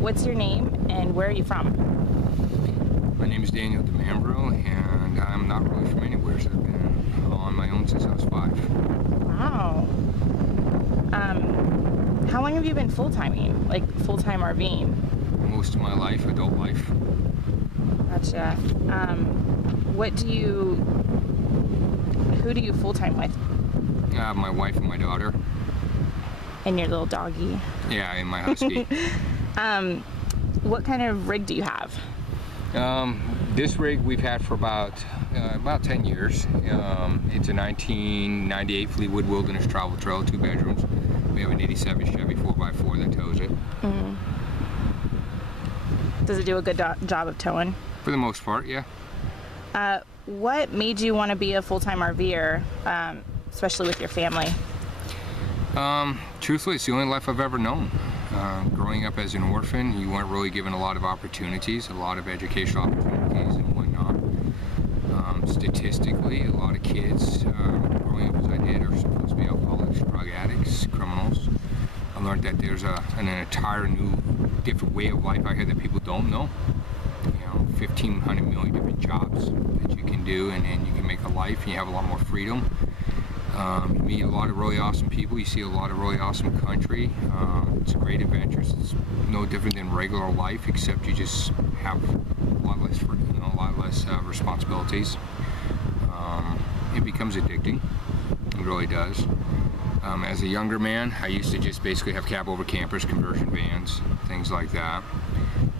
what's your name and where are you from? My name is Daniel DeMambro, and I'm not really from anywhere. So I've been on my own since I was 5. Wow. How long have you been full-timing, like full-time RVing? Most of my life, adult life. Gotcha. Who do you full-time with? My wife and my daughter. And your little doggy. Yeah, and my husky. What kind of rig do you have? This rig we've had for about 10 years. It's a 1998 Fleetwood Wilderness travel trailer, 2 bedrooms. We have an 87 Chevy 4x4 that tows it. Mm-hmm. Does it do a good job of towing? For the most part, yeah. What made you want to be a full-time RVer, especially with your family? Truthfully, it's the only life I've ever known. Growing up as an orphan, you weren't really given a lot of opportunities, a lot of educational opportunities and whatnot. Statistically, a lot of kids, growing up as I did, are supposed to be alcoholics, drug addicts, criminals. I learned that there's an entire new, different way of life out here that people don't know. 1,500 million different jobs that you can do, and you can make a life, and you have a lot more freedom. You meet a lot of really awesome people. You see a lot of really awesome country. It's a great adventure. It's no different than regular life, except you just have a lot less, a lot less responsibilities. It becomes addicting. It really does. As a younger man, I used to just basically have cab over campers, conversion vans, things like that.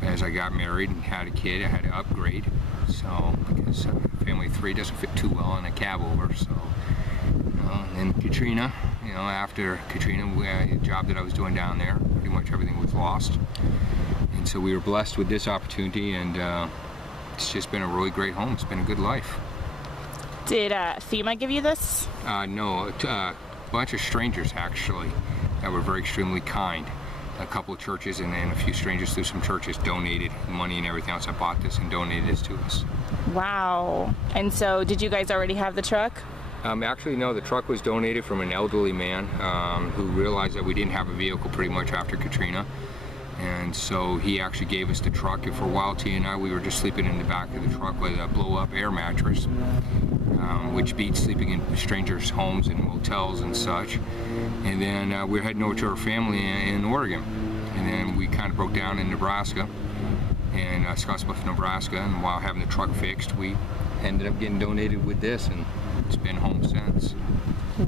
As I got married and had a kid, I had to upgrade. So, because family 3 doesn't fit too well in a cab over, so. And Katrina, after Katrina, the job that I was doing down there, pretty much everything was lost. And so we were blessed with this opportunity, and it's just been a really great home. It's been a good life. Did FEMA give you this? No, a bunch of strangers actually that were very extremely kind. A couple of churches and then a few strangers through some churches donated money and everything else. I bought this and donated this to us. Wow. And so did you guys already have the truck? Actually, no, the truck was donated from an elderly man who realized that we didn't have a vehicle pretty much after Katrina. And so he actually gave us the truck. And for a while, T and I, we were just sleeping in the back of the truck with a blow-up air mattress, which beats sleeping in strangers' homes and motels and such. And then we were heading over to our family in Oregon. And then we kind of broke down in Nebraska, in Scottsbluff, Nebraska. And while having the truck fixed, we ended up getting donated with this, and it's been home since.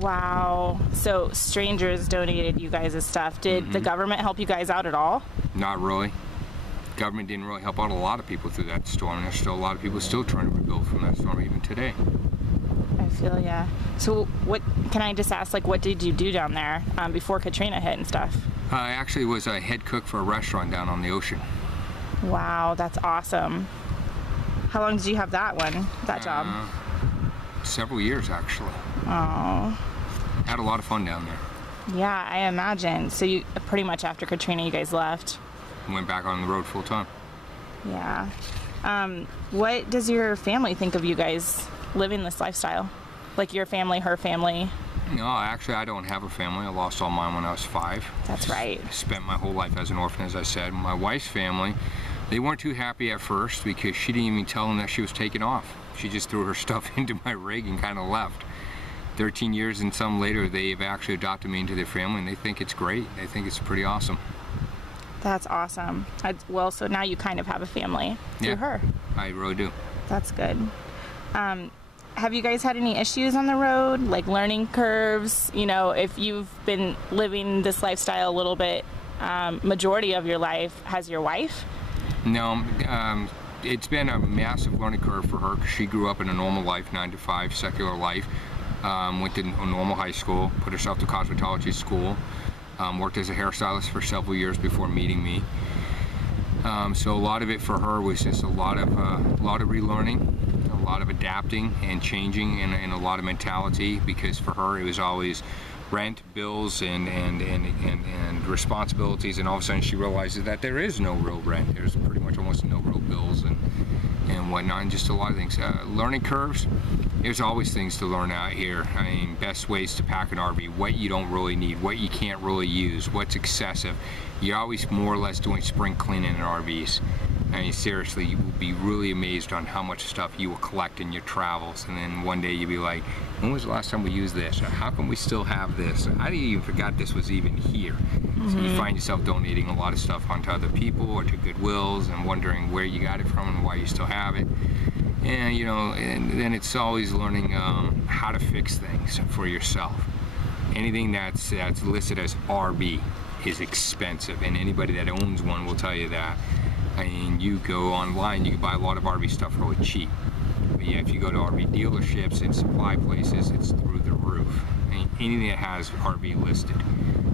Wow. So strangers donated you guys' stuff. Did the government help you guys out at all? Not really. Government didn't really help out a lot of people through that storm. There's still a lot of people still trying to rebuild from that storm even today. I feel ya. So what, can I just ask, like, what did you do down there before Katrina hit and stuff? I actually was a head cook for a restaurant down on the ocean. Wow, that's awesome. How long did you have that job? Several years, actually. Oh. Had a lot of fun down there. Yeah, I imagine. So you pretty much after Katrina, you guys left. Went back on the road full time. Yeah. What does your family think of you guys living this lifestyle? Like your family, her family? No, actually, I don't have a family. I lost all mine when I was 5. That's right. I spent my whole life as an orphan, as I said. My wife's family, they weren't too happy at first because she didn't even tell them that she was taking off. She just threw her stuff into my rig and kind of left. 13 years and some later, they've actually adopted me into their family, and they think it's great. They think it's pretty awesome. That's awesome. Well, so now you kind of have a family through her. I really do. That's good. Have you guys had any issues on the road, like learning curves? If you've been living this lifestyle a little bit, majority of your life, has your wife? No, it's been a massive learning curve for her because she grew up in a normal life, 9 to 5, secular life. Went to a normal high school, put herself to cosmetology school, worked as a hairstylist for several years before meeting me. So a lot of it for her was just a lot of relearning, a lot of adapting and changing, and a lot of mentality, because for her it was always rent, bills, and responsibilities, and all of a sudden she realizes that there is no real rent. There's pretty much almost no real bills and whatnot, and just a lot of things. Learning curves, there's always things to learn out here. I mean, best ways to pack an RV, what you don't really need, what you can't really use, what's excessive. You're always more or less doing spring cleaning in RVs. I mean, seriously, you will be really amazed on how much stuff you will collect in your travels, and then one day you'll be like, when was the last time we used this? Or how come we still have this? I didn't even forgot this was even here. So you find yourself donating a lot of stuff onto other people or to Goodwills and wondering where you got it from and why you still have it. And you know, and then it's always learning how to fix things for yourself. Anything that's listed as RV is expensive, and anybody that owns one will tell you that. I mean, you go online, you can buy a lot of RV stuff really cheap. But yeah, if you go to RV dealerships and supply places, it's through the roof. I mean, anything that has RV listed.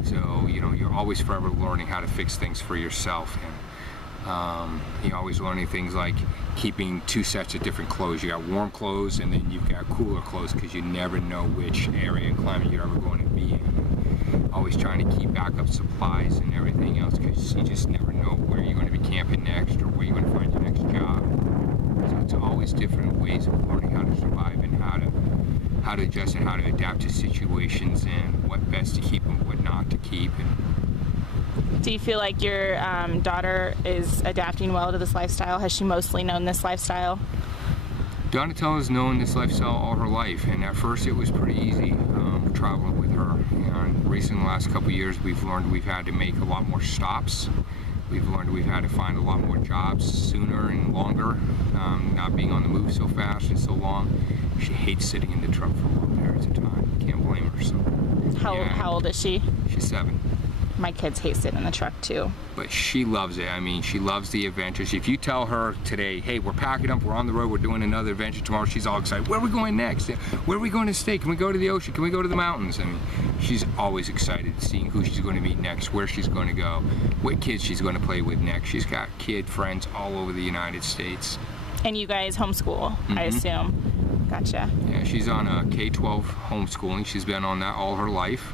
So, you know, you're always forever learning how to fix things for yourself. And you're always learning things like keeping 2 sets of different clothes. You got warm clothes and then you've got cooler clothes, because you never know which area and climate you're ever going to be in. Always trying to keep backup supplies and everything else, because you just never know where you're going to be camping next or where you're going to find your next job. So it's always different ways of learning how to survive and how to adjust and how to adapt to situations and what best to keep and what not to keep. Do you feel like your daughter is adapting well to this lifestyle? Has she mostly known this lifestyle? Donatella's known this lifestyle all her life, and at first it was pretty easy traveling with her. And recently, the last couple of years, we've learned we've had to make a lot more stops. We've learned we've had to find a lot more jobs sooner and longer, not being on the move so fast and so long. She hates sitting in the truck for long periods of time. Can't blame her. So, how old is she? She's 7. My kids hate sitting in the truck too. But she loves it. I mean, she loves the adventures. If you tell her today, hey, we're packing up, we're on the road, we're doing another adventure tomorrow, she's all excited. Where are we going next? Where are we going to stay? Can we go to the ocean? Can we go to the mountains? I mean, she's always excited seeing who she's going to meet next, where she's going to go, what kids she's going to play with next. She's got kid friends all over the United States. And you guys homeschool, I assume. Gotcha. Yeah, she's on a K-12 homeschooling. She's been on that all her life.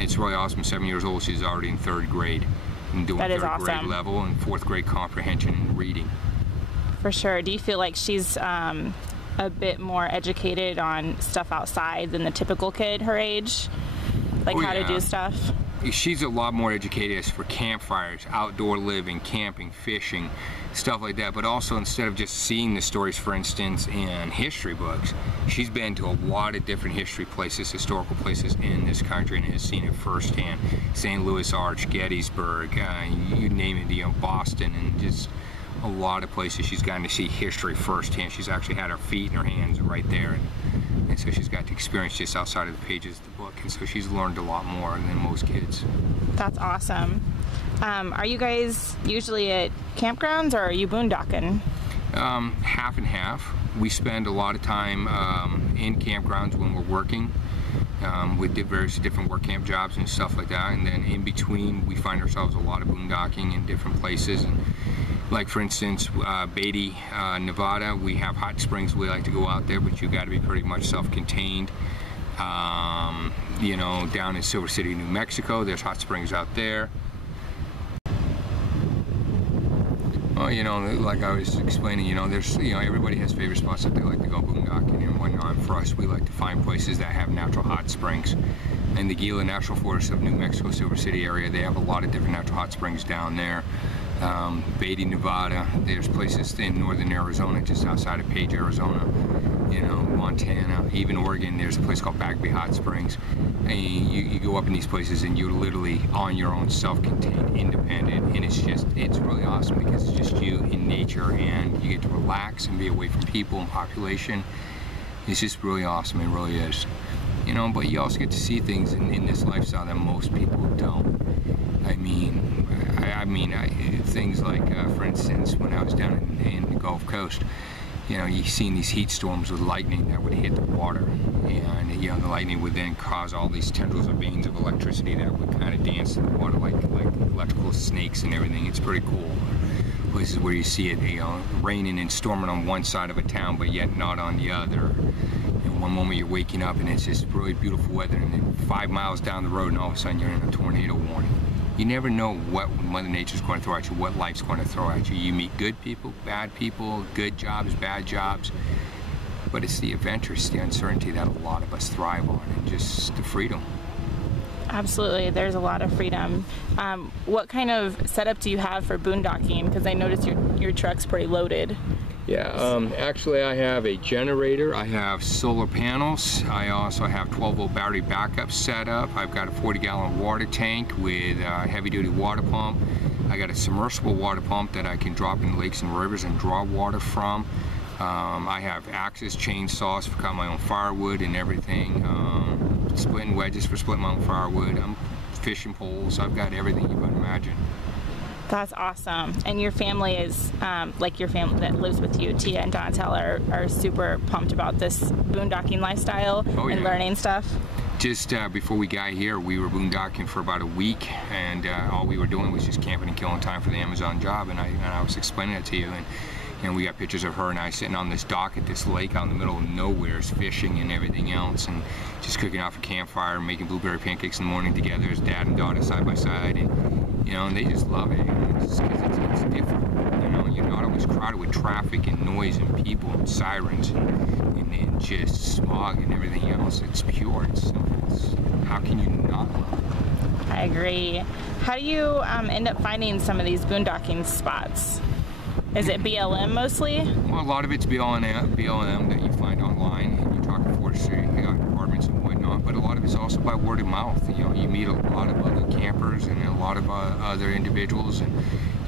It's really awesome. 7 years old, she's already in 3rd grade and doing 3rd grade level and 4th grade comprehension and reading. For sure. Do you feel like she's a bit more educated on stuff outside than the typical kid her age? Like how to do stuff? She's a lot more educated as for campfires, outdoor living, camping, fishing, stuff like that. But also, instead of just seeing the stories, for instance, in history books, she's been to a lot of different history places, historical places in this country, and has seen it firsthand. St. Louis Arch, Gettysburg, you name it, you know, Boston, and just a lot of places she's gotten to see history firsthand. She's actually had her feet and her hands right there. And so she's got to experience just outside of the pages of the book, and so she's learned a lot more than most kids. That's awesome. Are you guys usually at campgrounds, or are you boondocking? Half and half. We spend a lot of time in campgrounds when we're working. We did various different work camp jobs and stuff like that, and then in between we find ourselves a lot of boondocking in different places. And like for instance, Beatty, Nevada, we have hot springs. We like to go out there, but you got to be pretty much self-contained. You know, down in Silver City, New Mexico, there's hot springs out there. Well, you know, like I was explaining, you know, there's, you know, everybody has favorite spots that they like to go boondocking and whatnot. For us, we like to find places that have natural hot springs. In the Gila National Forest of New Mexico, Silver City area, they have a lot of different natural hot springs down there. Beatty, Nevada, there's places in northern Arizona, just outside of Page, Arizona, you know, Montana, even Oregon, there's a place called Bagby Hot Springs. And you go up in these places and you're literally on your own, self-contained, independent, and it's really awesome because it's just you in nature, and you get to relax and be away from people and population. It's just really awesome, it really is. You know, but you also get to see things in this lifestyle that most people don't. I mean, things like, for instance, when I was down in the Gulf Coast, you know, you've seen these heat storms with lightning that would hit the water, and you know, the lightning would then cause all these tendrils of veins of electricity that would kind of dance in the water like electrical snakes and everything. It's pretty cool. Places where you see it, you know, raining and storming on one side of a town, but yet not on the other, and one moment you're waking up and it's just really beautiful weather, and then 5 miles down the road and all of a sudden you're in a tornado warning. You never know what Mother Nature's going to throw at you, what life's going to throw at you. You meet good people, good jobs, bad jobs, but it's the adventure, it's the uncertainty that a lot of us thrive on, and just the freedom. Absolutely, there's a lot of freedom. What kind of setup do you have for boondocking? Because I noticed your truck's pretty loaded. Yeah, actually I have a generator, I have solar panels, I also have 12-volt battery backup set up, I've got a 40-gallon water tank with a heavy-duty water pump, I got a submersible water pump that I can drop in lakes and rivers and draw water from. I have axes, chainsaws for cutting my own firewood and everything, splitting wedges for splitting my own firewood, fishing poles, I've got everything you can imagine. That's awesome. And your family is, like your family that lives with you, Tia and Donatella, are super pumped about this boondocking lifestyle and learning stuff? Just before we got here, we were boondocking for about a week, and all we were doing was just camping and killing time for the Amazon job, and I was explaining it to you, and we got pictures of her and I sitting on this dock at this lake out in the middle of nowhere, fishing and everything else, and just cooking off a campfire, making blueberry pancakes in the morning together as dad and daughter side by side, and you know, and they just love it. It's different. You know, you're not always crowded with traffic and noise and people and sirens and just smog and everything else. It's pure. It's how can you not love it? I agree. How do you end up finding some of these boondocking spots? Is it BLM mostly? Well, a lot of it's BLM that you find online, and you talk to forestry departments and whatnot, but a lot of it's also by word of mouth. You know, you meet a lot of other campers and a lot of other individuals, and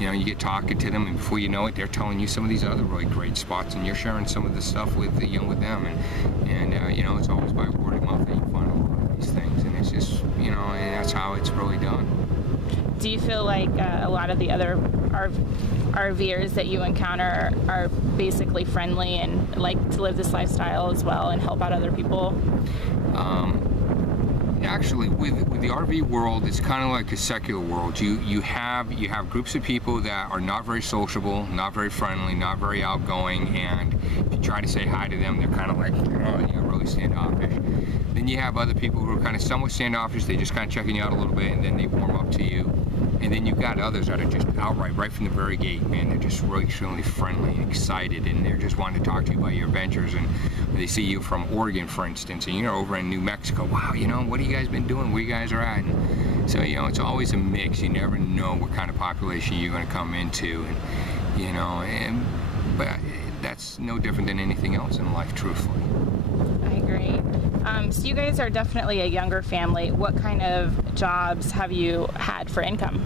you know, you get talking to them, and before you know it, they're telling you some of these other really great spots, and you're sharing some of the stuff with with them, and you know, it's always by word of mouth that you find a lot of these things, and it's just, you know, and that's how it's really done. Do you feel like a lot of the other RVers that you encounter are basically friendly and like to live this lifestyle as well and help out other people? Actually, with the RV world, it's kind of like a secular world. You have groups of people that are not very sociable, not very friendly, not very outgoing, and if you try to say hi to them, they're kind of like, you're really standoffish. Then you have other people who are kind of somewhat standoffish. They just kind of checking you out a little bit, and then they warm up to you. And then you've got others that are just outright, right from the very gate, man, they're just really extremely friendly and excited, and they're just wanting to talk to you about your adventures, and they see you from Oregon, for instance, and you're over in New Mexico. Wow, you know, what have you guys been doing? Where you guys are at? And so, you know, it's always a mix. You never know what kind of population you're going to come into, and, you know, but that's no different than anything else in life, truthfully. I agree. So you guys are definitely a younger family. What kind of jobs have you had for income?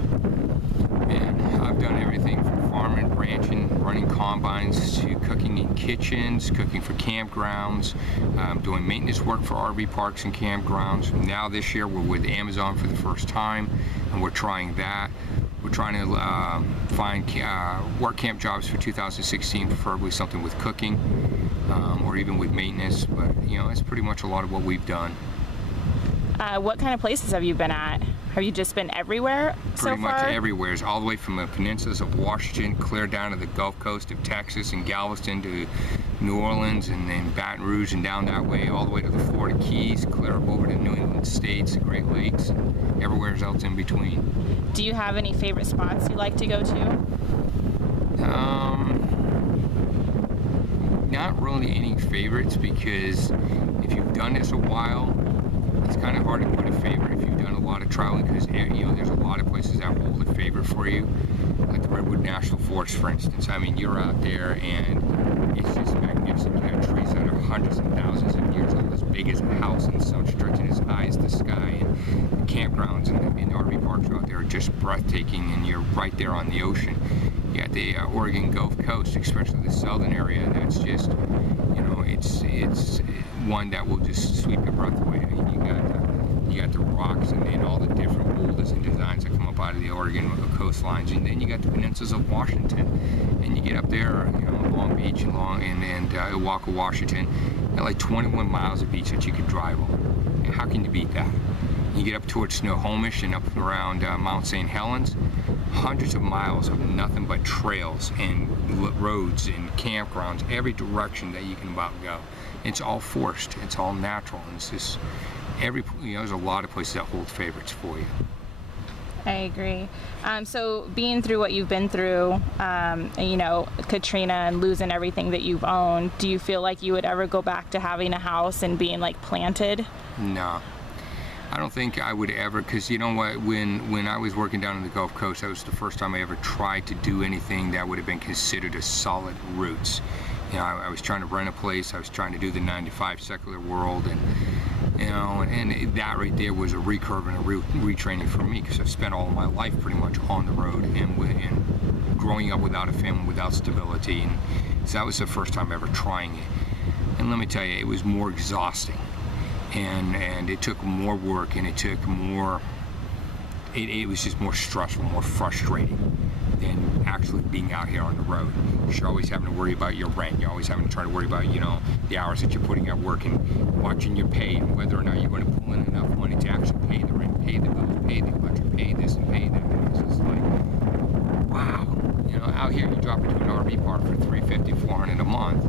Man, I've done everything from farming, ranching, running combines, to cooking in kitchens, cooking for campgrounds, doing maintenance work for RV parks and campgrounds. Now this year we're with Amazon for the first time, and we're trying that. We're trying to find work camp jobs for 2016, preferably something with cooking or even with maintenance, but you know, it's pretty much a lot of what we've done. What kind of places have you been at? Have you just been everywhere so far? Pretty much everywhere, all the way from the peninsulas of Washington, clear down to the Gulf Coast of Texas and Galveston to New Orleans, and then Baton Rouge and down that way, all the way to the Florida Keys, clear up over to New England States, the Great Lakes, everywhere else in between. Do you have any favorite spots you like to go to? Not really any favorites, because if you've done this a while, it's kind of hard to put a favorite if you've done a lot of traveling, because you know, there's a lot of places that hold a favorite for you, like the Redwood National Forest, for instance. I mean, you're out there and it's just magnificent. You have trees that are hundreds and thousands of years old, as big as a house and so stretching as high as the sky, and the campgrounds and the RV parks out there are just breathtaking, and you're right there on the ocean. You got the Oregon Gulf Coast, especially the southern area, that's just, you know, it's one that will just sweep your breath away. I mean, you got the rocks and then all the different boulders and designs that come up out of the Oregon coastlines, and then you got the peninsulas of Washington, and you get up there, you know, Long Beach and Oahu, Washington, and like 21 miles of beach that you could drive on. And how can you beat that? You get up towards Snohomish and up around Mount St. Helens. hundreds of miles of nothing but trails and roads and campgrounds, every direction that you can about go. It's all forced, it's all natural, and it's just there's a lot of places that hold favorites for you. I agree. So being through what you've been through, Katrina, and losing everything that you've owned, do you feel like you would ever go back to having a house and being like planted? No. I don't think I would ever, because you know what, when I was working down in the Gulf Coast, that was the first time I ever tried to do anything that would have been considered a solid roots. I was trying to rent a place, I was trying to do the 9 to 5 secular world, and that right there was a recurve and a retraining for me, because I've spent all of my life pretty much on the road and growing up without a family, without stability, and so that was the first time ever trying it. And let me tell you, it was more exhausting. And it took more work, and it took more, it was just more stressful, more frustrating than actually being out here on the road. You're always having to worry about your rent, you're always having to try to worry about, the hours that you're putting at work, and watching your pay, and whether or not you're going to pull in enough money to actually pay the rent, pay the bills, pay the electric, pay this and pay that. And it's just like, wow. Out here you drop into an RV park for $350, $400 a month.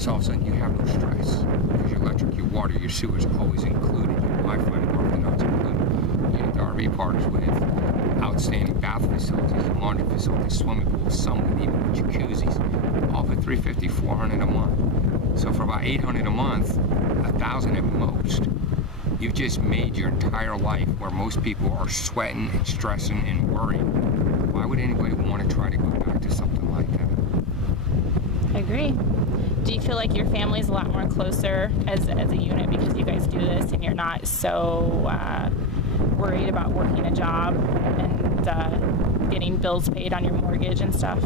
So all of a sudden you have no stress, because your electric, your water, your sewer is always included, your Wi-Fi and everything else included. You get the RV parks with outstanding bath facilities, laundry facilities, swimming pools, some with even with jacuzzis, all for $350, $400 a month. So for about $800 a month, $1,000 at most, you've just made your entire life where most people are sweating and stressing and worrying. Why would anybody want to try to go back to something like that? I agree. Do you feel like your family's a lot more closer as a unit because you guys do this, and you're not so worried about working a job and getting bills paid on your mortgage and stuff?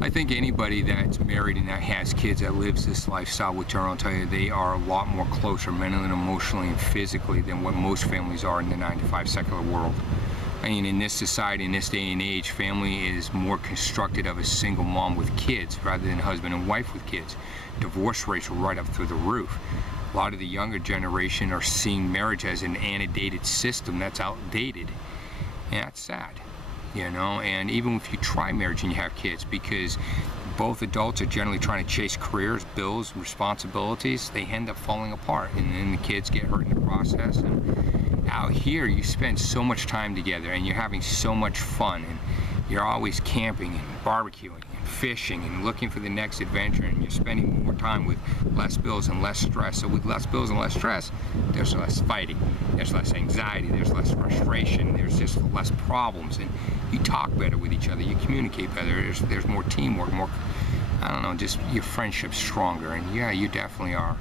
I think anybody that's married and that has kids that lives this lifestyle, which I'll tell you, they are a lot more closer mentally and emotionally and physically than what most families are in the 9 to 5 secular world. I mean, in this society, in this day and age, family is more constructed of a single mom with kids rather than husband and wife with kids. Divorce rates are right up through the roof. A lot of the younger generation are seeing marriage as an antiquated system that's outdated. And that's sad, and even if you try marriage and you have kids, because both adults are generally trying to chase careers, bills, responsibilities, they end up falling apart, and then the kids get hurt in the process. And out here, you spend so much time together, and you're having so much fun, and you're always camping and barbecuing and fishing and looking for the next adventure, and you're spending more time with less bills and less stress. So with less bills and less stress, there's less fighting, there's less anxiety, there's less frustration, there's just less problems, and you talk better with each other, you communicate better, there's more teamwork, more, just your friendship's stronger. And yeah, you definitely are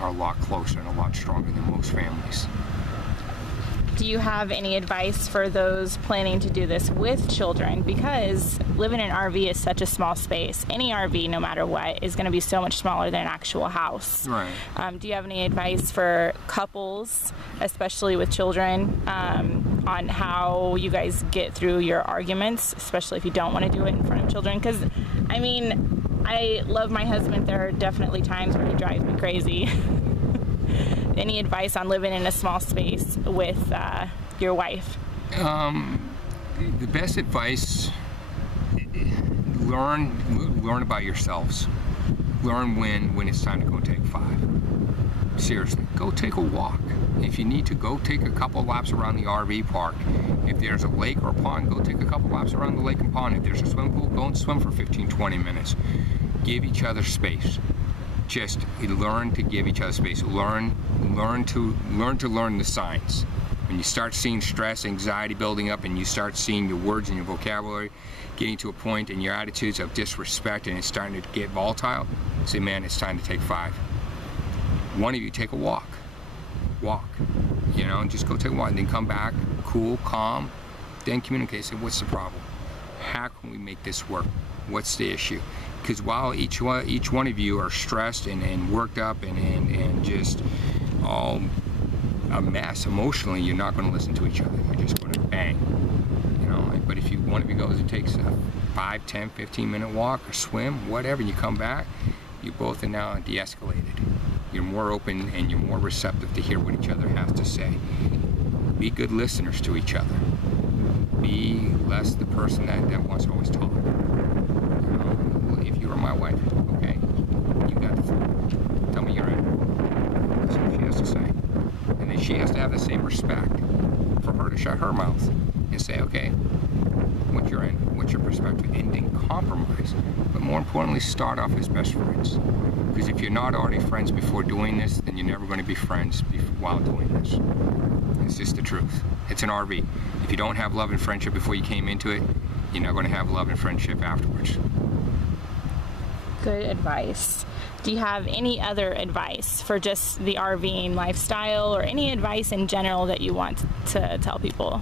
a lot closer and a lot stronger than most families. Do you have any advice for those planning to do this with children? Because living in an RV is such a small space. Any RV, no matter what, is going to be so much smaller than an actual house. Right. Do you have any advice for couples, especially with children, on how you guys get through your arguments, especially if you don't want to do it in front of children? Because, I love my husband. There are definitely times where he drives me crazy. Any advice on living in a small space with your wife? The best advice, learn about yourselves. Learn when it's time to go take 5. Seriously, go take a walk. If you need to, go take a couple laps around the RV park. If there's a lake or a pond, go take a couple laps around the lake and pond. If there's a swimming pool, go and swim for 15-20 minutes. Give each other space. Just learn to give each other space. Learn to learn the signs. When you start seeing stress, anxiety building up, and you start seeing your words and your vocabulary getting to a point, and your attitudes of disrespect, and it's starting to get volatile, say, man, it's time to take 5. One of you take a walk. Just go take a walk, and then come back, cool, calm, then communicate. Say, what's the problem? How can we make this work? What's the issue? Because while each one of you are stressed and worked up and just all a mess emotionally, you're not going to listen to each other. You're just going to bang. But if one of you goes and takes a 5, 10, 15-minute walk or swim, whatever, and you come back, you both are now de-escalated. You're more open and you're more receptive to hear what each other has to say. Be good listeners to each other. Be less the person that wants to always talk. You know, well, if you were my wife, okay, you got the floor. Tell me you're in. That's what she has to say. And then she has to have the same respect for her to shut her mouth and say, okay, what you're in, what's your perspective, and then compromise. But more importantly, start off as best friends. Because if you're not already friends before doing this, then you're never going to be friends while doing this. It's just the truth. It's an RV. If you don't have love and friendship before you came into it, you're not going to have love and friendship afterwards. Good advice. Do you have any other advice for just the RVing lifestyle, or any advice in general that you want to tell people?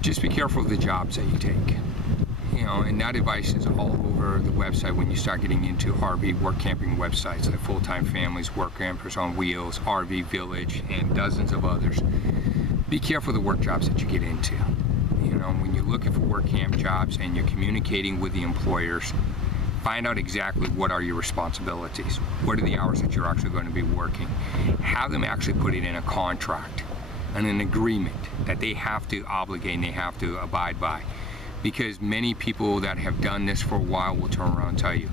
Just be careful of the jobs that you take. You know, and that advice is all over the website when you start getting into RV work camping websites like Full-Time Families, Work Campers on Wheels, RV Village, and dozens of others. Be careful of the work jobs that you get into. You know, when you're looking for work camp jobs and you're communicating with the employers, find out exactly what are your responsibilities. What are the hours that you're actually going to be working. Have them actually put it in a contract and an agreement that they have to obligate and they have to abide by. Because many people that have done this for a while will turn around and tell you,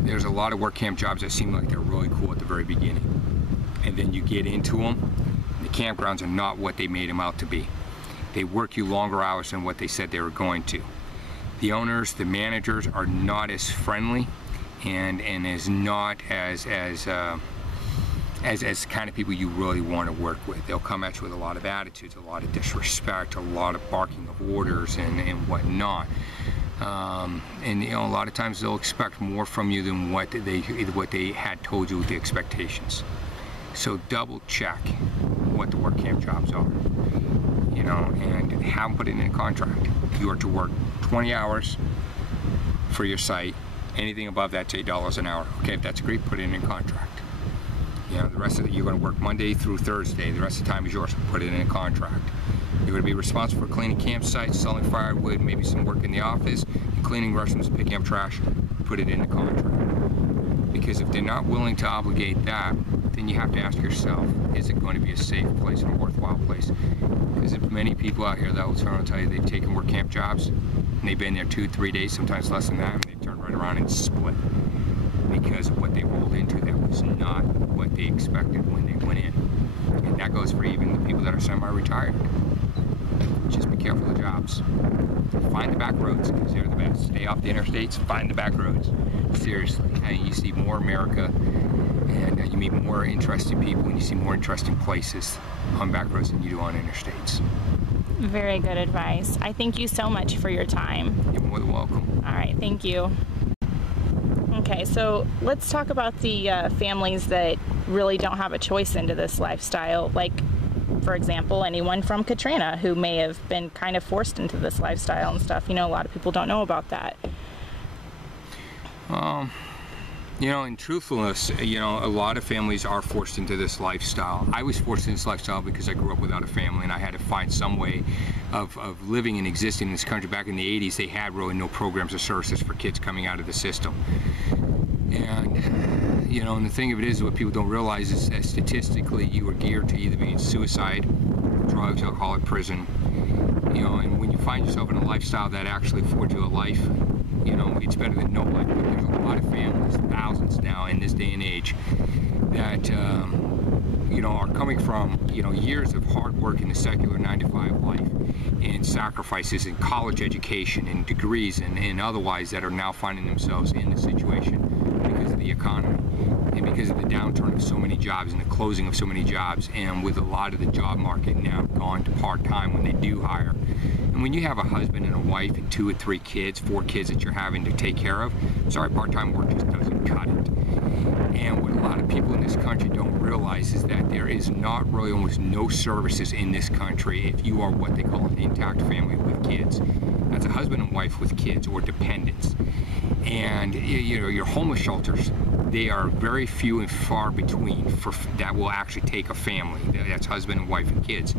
there's a lot of work camp jobs that seem like they're really cool at the very beginning. And then you get into them, the campgrounds are not what they made them out to be. They work you longer hours than what they said they were going to. The owners, the managers are not as friendly and is not as kind of people you really want to work with. They'll come at you with a lot of attitudes, a lot of disrespect, a lot of barking of orders and whatnot. And you know, a lot of times they'll expect more from you than what they had told you with the expectations. So double check what the work camp jobs are, you know, and have them put it in a contract. You are to work 20 hours for your site. Anything above that's $8 an hour. Okay, if that's agreed, put it in a contract. You know, the rest of it, you're going to work Monday through Thursday. The rest of the time is yours. Put it in a contract. You're going to be responsible for cleaning campsites, selling firewood, maybe some work in the office, and cleaning restrooms, picking up trash. Put it in a contract. Because if they're not willing to obligate that, then you have to ask yourself, is it going to be a safe place and a worthwhile place? Because if many people out here that will turn around and tell you they've taken work camp jobs, and they've been there 2-3 days, sometimes less than that, and they turn right around and split. Because of what they rolled into that was not what they expected when they went in. And that goes for even the people that are semi-retired. Just be careful of the jobs. Find the back roads, because they're the best. Stay off the interstates, find the back roads. Seriously. You see more America, and you meet more interesting people, and you see more interesting places on back roads than you do on interstates. Very good advice. I thank you so much for your time. You're more than welcome. All right, thank you. Okay, so let's talk about the families that really don't have a choice into this lifestyle. Like, for example, anyone from Katrina who may have been kind of forced into this lifestyle and stuff. You know, a lot of people don't know about that. You know, in truthfulness, you know, a lot of families are forced into this lifestyle. I was forced into this lifestyle because I grew up without a family, and I had to find some way of living and existing in this country. Back in the 80s, they had really no programs or services for kids coming out of the system. And, you know, and the thing of it is, what people don't realize is that statistically, you are geared to either being suicide, drugs, alcohol, prison. You know, and when you find yourself in a lifestyle that actually affords you a life, you know, it's better than no life. But there's a lot of families, thousands now in this day and age, that you know, are coming from, you know, years of hard work in the secular 9-to-5 life and sacrifices in college education and degrees and otherwise, that are now finding themselves in this situation because of the economy and because of the downturn of so many jobs and the closing of so many jobs, and with a lot of the job market now gone to part-time when they do hire. And when you have a husband and a wife and 2 or 3 kids, 4 kids that you're having to take care of, sorry, part-time work just doesn't cut it. And what a lot of people in this country don't realize is that there is not really almost no services in this country if you are what they call an intact family with kids. That's a husband and wife with kids or dependents. And you know, your homeless shelters, they are very few and far between that will actually take a family. That's husband and wife and kids.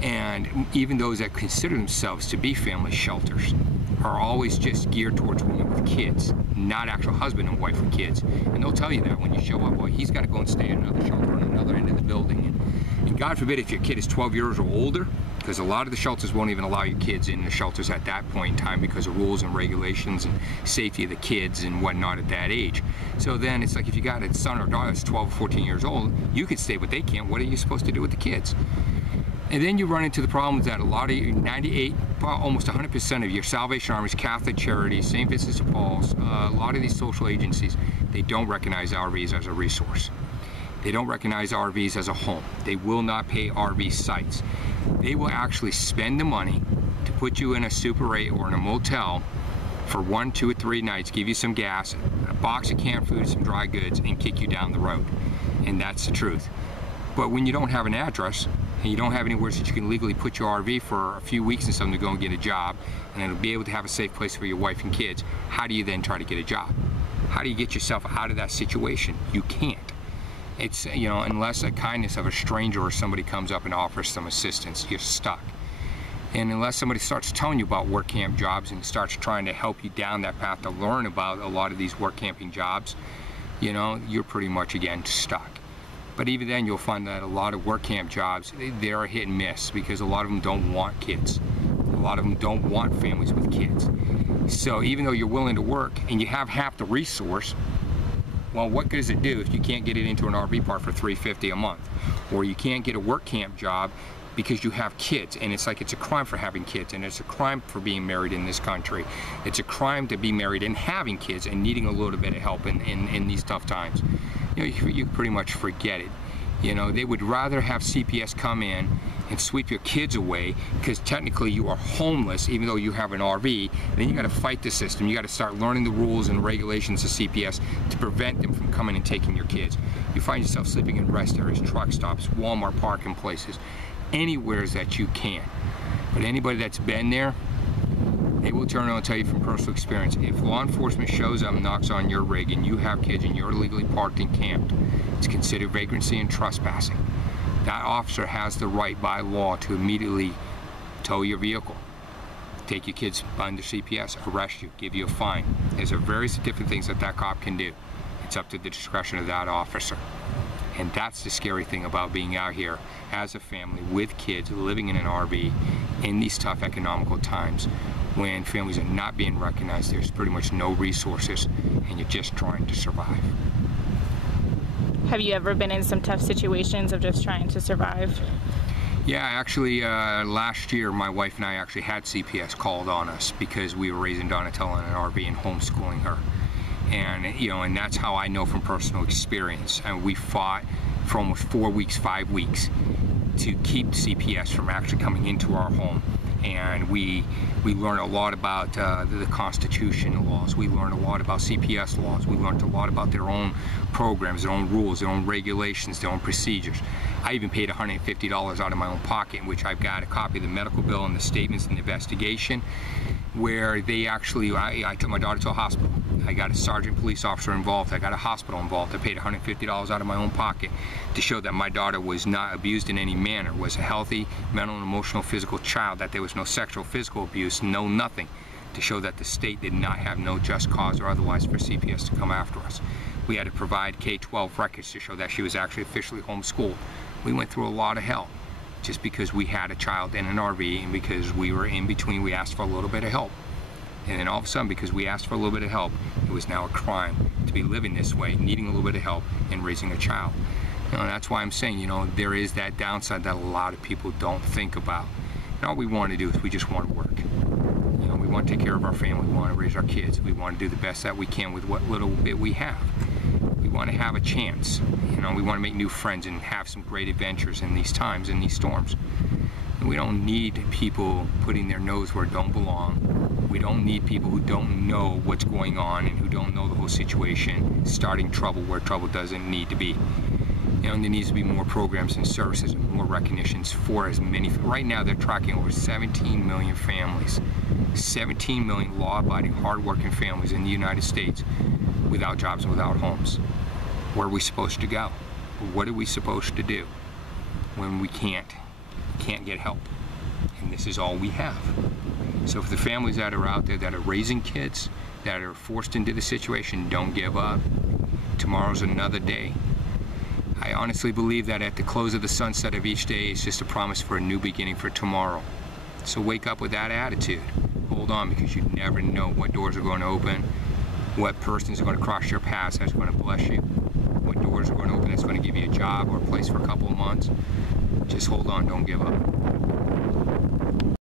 And even those that consider themselves to be family shelters are always just geared towards women with kids, not actual husband and wife with kids. And they'll tell you that when you show up, well, he's got to go and stay in another shelter on another end of the building. And God forbid if your kid is 12 years or older, because a lot of the shelters won't even allow your kids in the shelters at that point in time because of rules and regulations and safety of the kids and whatnot at that age. So then it's like if you got a son or daughter that's 12 or 14 years old, you can stay, but they can't. What are you supposed to do with the kids? And then you run into the problems that a lot of 98, almost 100% of your Salvation Armies, Catholic Charities, St. Vincent de Paul's, a lot of these social agencies, they don't recognize RVs as a resource. They don't recognize RVs as a home. They will not pay RV sites. They will actually spend the money to put you in a Super 8 or in a motel for 1, 2, or 3 nights, give you some gas, a box of canned food, some dry goods, and kick you down the road. And that's the truth. But when you don't have an address, and you don't have anywhere that you can legally put your RV for a few weeks and something to go and get a job, and it'll be able to have a safe place for your wife and kids, how do you then try to get a job? How do you get yourself out of that situation? You can't. It's, you know, unless a kindness of a stranger or somebody comes up and offers some assistance, you're stuck. And unless somebody starts telling you about work camp jobs and starts trying to help you down that path to learn about a lot of these work camping jobs, you know, you're pretty much, again, stuck. But even then, you'll find that a lot of work camp jobs, they're a hit and miss because a lot of them don't want kids. A lot of them don't want families with kids. So even though you're willing to work and you have half the resource, well, what good does it do if you can't get it into an RV park for $350 a month? Or you can't get a work camp job because you have kids, and it's like it's a crime for having kids, and it's a crime for being married in this country. It's a crime to be married and having kids and needing a little bit of help in these tough times. You know, you pretty much forget it. You know, they would rather have CPS come in and sweep your kids away because technically you are homeless even though you have an RV. And then you got to fight the system. You got to start learning the rules and regulations of CPS to prevent them from coming and taking your kids. You find yourself sleeping in rest areas, truck stops, Walmart parking places, anywhere that you can. But anybody that's been there, they will turn around and tell you from personal experience, if law enforcement shows up and knocks on your rig and you have kids and you're illegally parked and camped, it's considered vagrancy and trespassing. That officer has the right by law to immediately tow your vehicle, take your kids under CPS, arrest you, give you a fine. There's various different things that that cop can do. It's up to the discretion of that officer. And that's the scary thing about being out here as a family with kids living in an RV in these tough economical times when families are not being recognized. There's pretty much no resources and you're just trying to survive. Have you ever been in some tough situations of just trying to survive? Yeah, actually last year my wife and I actually had CPS called on us because we were raising Donatella in an RV and homeschooling her. And you know, and that's how I know from personal experience. And we fought for almost 4 weeks, 5 weeks to keep CPS from actually coming into our home. And we learned a lot about the Constitution laws. We learned a lot about CPS laws. We learned a lot about their own programs, their own rules, their own regulations, their own procedures. I even paid $150 out of my own pocket, in which I've got a copy of the medical bill and the statements and the investigation, where they actually, I took my daughter to a hospital. I got a sergeant police officer involved. I got a hospital involved. I paid $150 out of my own pocket to show that my daughter was not abused in any manner, was a healthy mental and emotional physical child, that there was no sexual physical abuse, no nothing, to show that the state did not have no just cause or otherwise for CPS to come after us. We had to provide K-12 records to show that she was actually officially homeschooled. We went through a lot of hell just because we had a child in an RV and because we were in between, we asked for a little bit of help. And then all of a sudden, because we asked for a little bit of help, it was now a crime to be living this way, needing a little bit of help and raising a child. You know, that's why I'm saying, you know, there is that downside that a lot of people don't think about. And all we want to do is we just want to work. You know, we want to take care of our family, we want to raise our kids, we want to do the best that we can with what little bit we have. We want to have a chance. You know, we want to make new friends and have some great adventures in these times, in these storms. And we don't need people putting their nose where it don't belong. We don't need people who don't know what's going on and who don't know the whole situation, starting trouble where trouble doesn't need to be. You know, and there needs to be more programs and services and more recognitions for as many. Right now they're tracking over 17 million families, 17 million law-abiding, hard-working families in the United States without jobs and without homes. Where are we supposed to go? What are we supposed to do when we can't get help? And this is all we have. So for the families that are out there that are raising kids, that are forced into the situation, don't give up. Tomorrow's another day. I honestly believe that at the close of the sunset of each day is just a promise for a new beginning for tomorrow. So wake up with that attitude. Hold on, because you never know what doors are going to open, what person's going to cross your path that's going to bless you, what doors are going to open that's going to give you a job or a place for a couple of months. Just hold on, don't give up.